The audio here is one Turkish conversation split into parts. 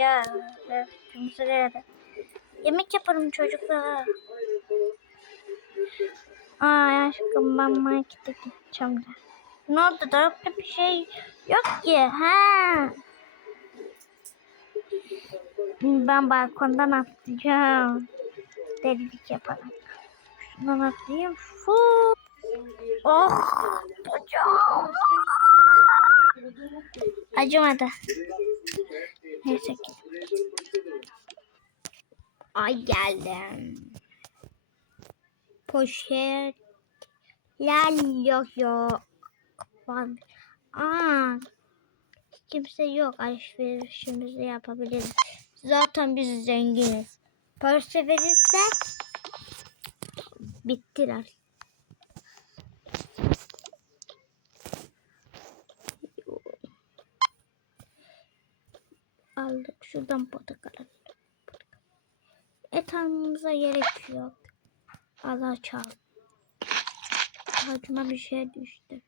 ya. Kimse Yemek yaparım çocuklara. Ay aşkım ben markete gideceğim de. Ne oldu dolapta bir şey yok ki. Ha. Ben balkondan atlayacağım. Delilik yaparak. Şundan atlayayım. Fu. Oh. Bacağım. Acımadı. Neyse ki. Ay geldim. Poşet. Lal yok yok. Aa, kimse yok. Alışverişimizi yapabiliriz. Zaten biz zenginiz. Parası verirsek bittiler. Aldık. Şuradan portakal. Et almamıza gerek yok. Allah çal. Acıma bir şey düştü.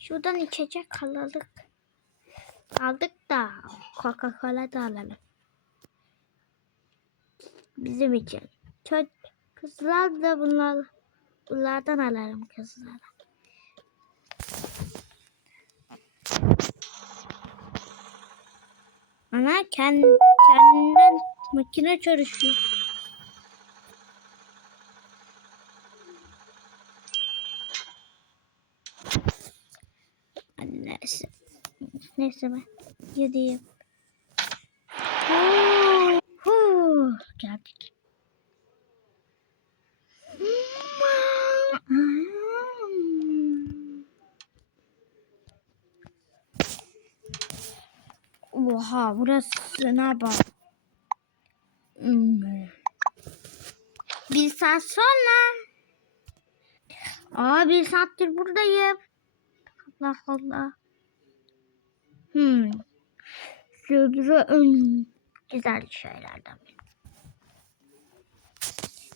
Şuradan içecek alalım. Aldık da Coca-Cola da alalım. Bizim için. Çocuk kızlar da bunlar bunlardan alalım kızlara. Ana kend, kendinden makine çalışıyor. Neyse. Neyse ben gideyim. Huu, huu, Geldik. Oha burası ne bak. Hmm. Bir saat sonra. Aa bir saattir buradayım. Allah Allah. Hmm. Sözü ön güzel şeylerden.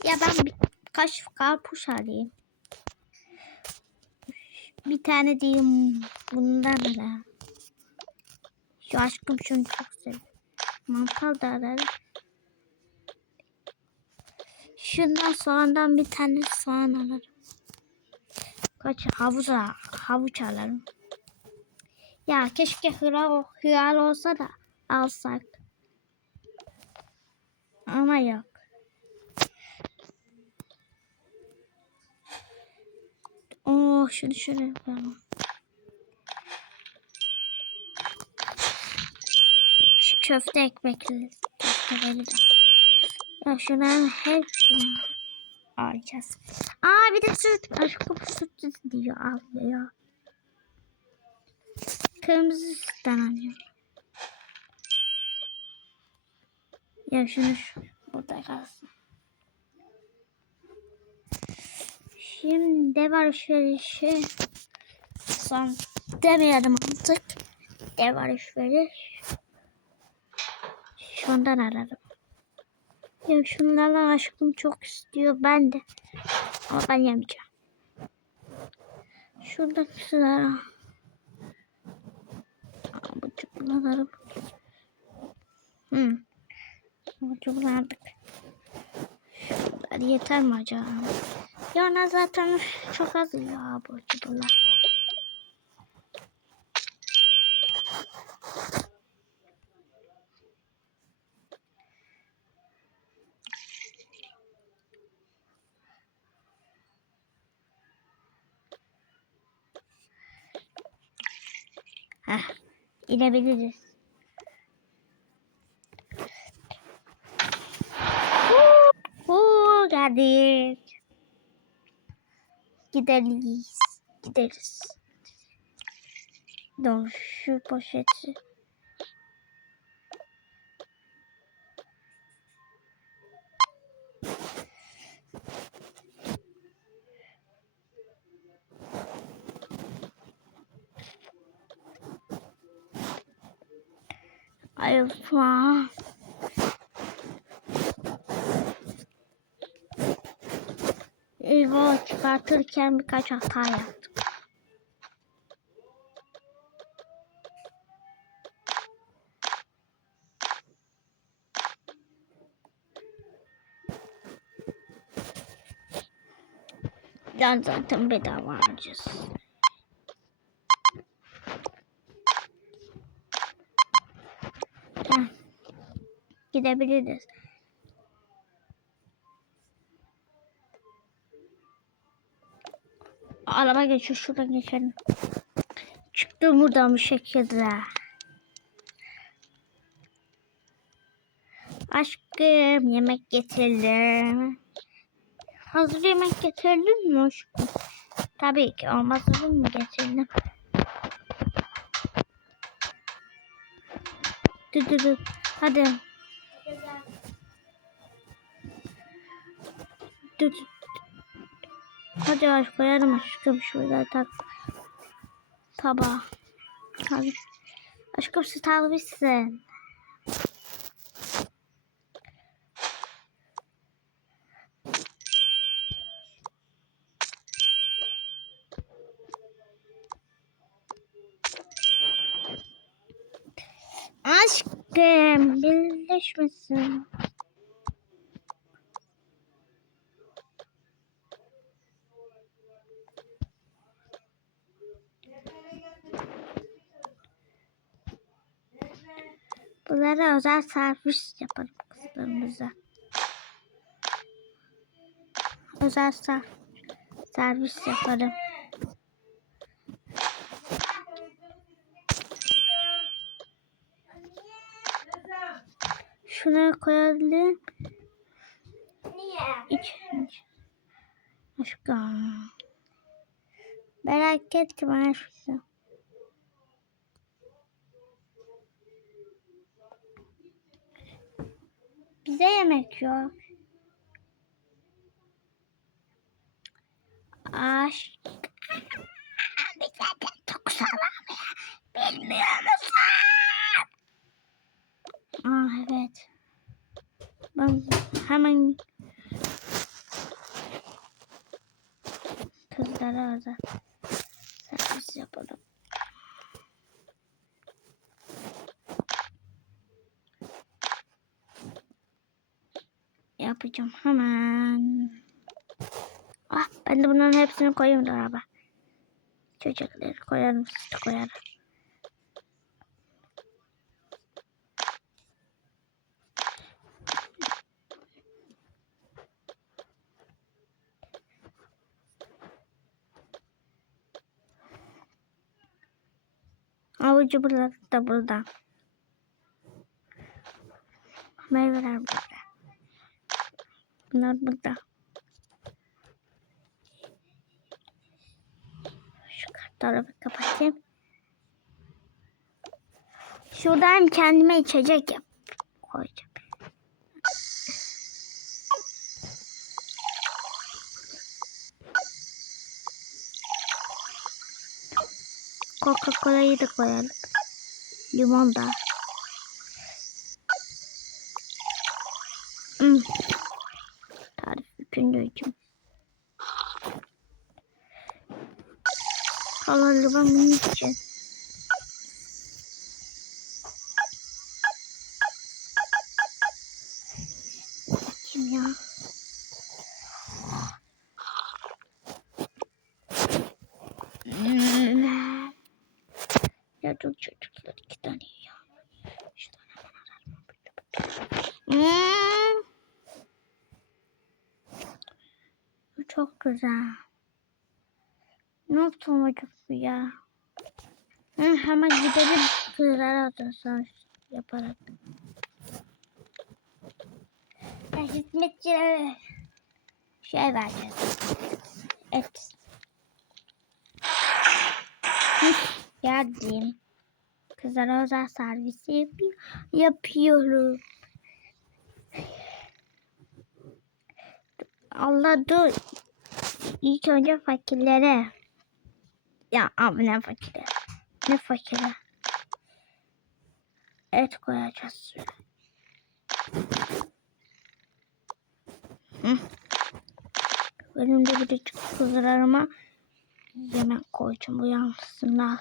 Ya ben birkaç karpuş alayım. Bir tane diyeyim bundan da. Şu aşkım şunu çok seviyorum. Mantar da alalım. Şundan soğandan bir tane soğan alırım. Kaç havuç, havuç alırım. Ya keşke hıyar, hıyar olsa da alsak. Ama yok. Oh şunu şöyle yapalım. Köfte ekmekli köfteleri de. Ya şunların hepsini alacağız. Aa bir de süt. Aşkım süt diyor al ya. Kırmızı sütten alıyorum. Ya şunu şu, burada kalsın. Şimdi dev alışverişi son demeyelim artık. Dev alışveriş. Şundan alalım. Ya şunlarla aşkım çok istiyor. Ben de. Ama ben yemeyeceğim. Şuradaki sıra. Bu çubuğları. Hmm. Bu çubuğları aldık. Şunlar yeter mi acaba? Ya zaten çok az ya bu çubuğlar. İnebiliriz. Huu, geldik. Gideriz. Gideriz. Dur şu poşeti. Alfa. Elva çıkartırken birkaç hata yaptık. Ben zaten bedava alacağız. Gidebiliriz. Araba geçiyor şuradan geçelim. Çıktım buradan bir şekilde. Aşkım yemek getirdim. Hazır yemek getirdin mi aşkım? Tabii ki olmaz olur mu getirdim. Dur dur dur. Hadi. Dur. Hadi aşk koyalım aşkım şurada tak. Tabağa. Hadi. Aşkım süt almışsın. Aşkım birleşmesin. Bunlara özel servis yaparım kızlarımıza. Özel ser servis yaparım. Şuna koyalım. Niye? İç. Aşkım. Merak etme aşkım. Bize yemek yok. Aşk. Biz zaten çok sağlam ya. Bilmiyor musun? Aa evet. Ben hemen kızlara özel servis yapalım. Yapacağım hemen. Ah ben de bunların hepsini koyayım dolaba. Çocukları koyarım, sütü koyarım. Avucu burada da burada. Meyveler burada. Bunlar burada. Şu kartları bir kapatayım. Şuradan kendime içecek yap koyacağım. Coca-Cola'yı da koyalım. Limon da. Hmm. İçin. Kola limon bunun için. Kim ya? Ya dur çocuklar iki tane ya. Şuradan hemen ararım. Hmm. Bu çok güzel. Ne yaptım acaba ya? Hı, hemen gidelim kızlar odası yaparak. Ya, hizmetçilere şey vereceğiz. Evet. Geldim. Kızlara özel servisi yapıyor, yapıyorum. Allah dur. İlk önce fakirlere. Ya abi ne fakire? Ne fakire? Et koyacağız. Hı. Benim de bir de kızlarıma yemek koyacağım uyansınlar.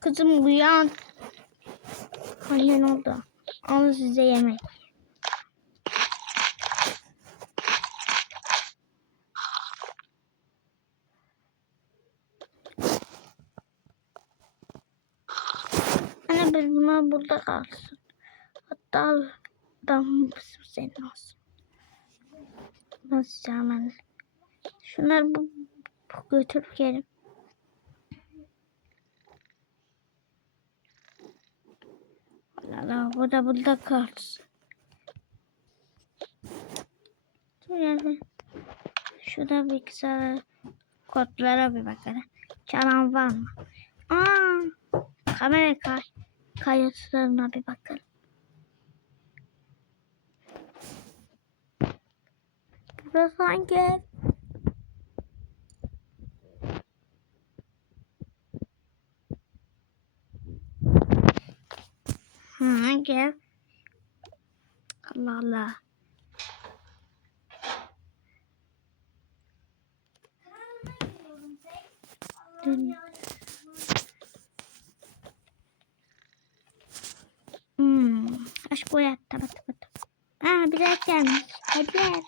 Kızım uyan. Annen oldu. Al size yemek. Biz bunlar burada kalsın. Hatta bu senin olsun. Nasıl hemen. Şunları bu, bu götürüp gelin. Allah bu da burada kalsın. Yani. Şurada bir kısa kodlara bir bakalım. Çalan var mı? Aa, kamera kay kayıtlarına bir bakalım. Burası hangi ev? Hangi ev? Allah Allah. Dön. Hmm. Aşk boyat. Tamam tamam tamam. Aa bir dakika gelmiş. Hadi gel.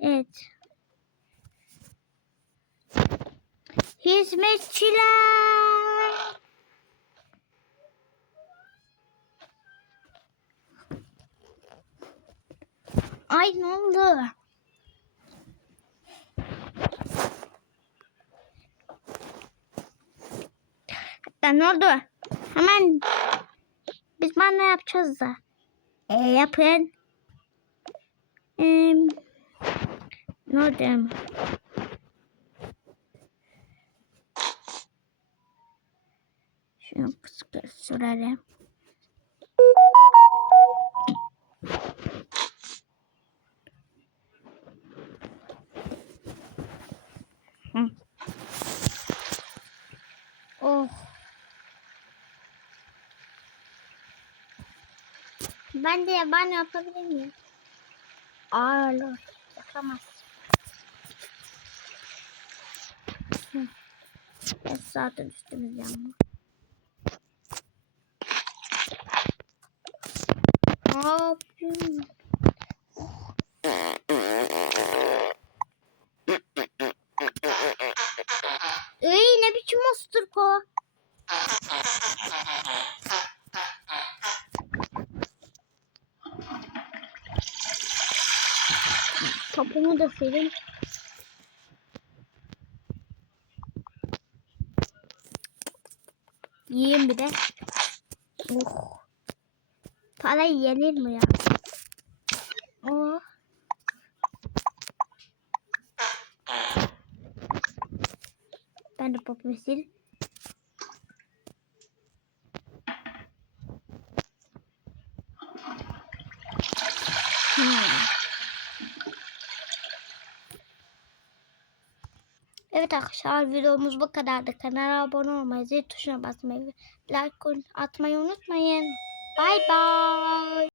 Evet. Hizmetçiler. Ay ne oldu? Ne oldu? Hemen biz bana yapacağız da? E yapın. E, ne oldu? Şunu kısa sürelim. Ben de ben yapabilir miyim? Ağırlar. Yapamaz. Evet, zaten üstümüz yanma. Ne yapayım? Topumu da silin. Yiyeyim bir de. Oh. Para yenir mi ya? Oh. Ben de popomu Evet arkadaşlar videomuz bu kadardı. Kanala abone olmayı, zil tuşuna basmayı, like atmayı unutmayın. Bye bye.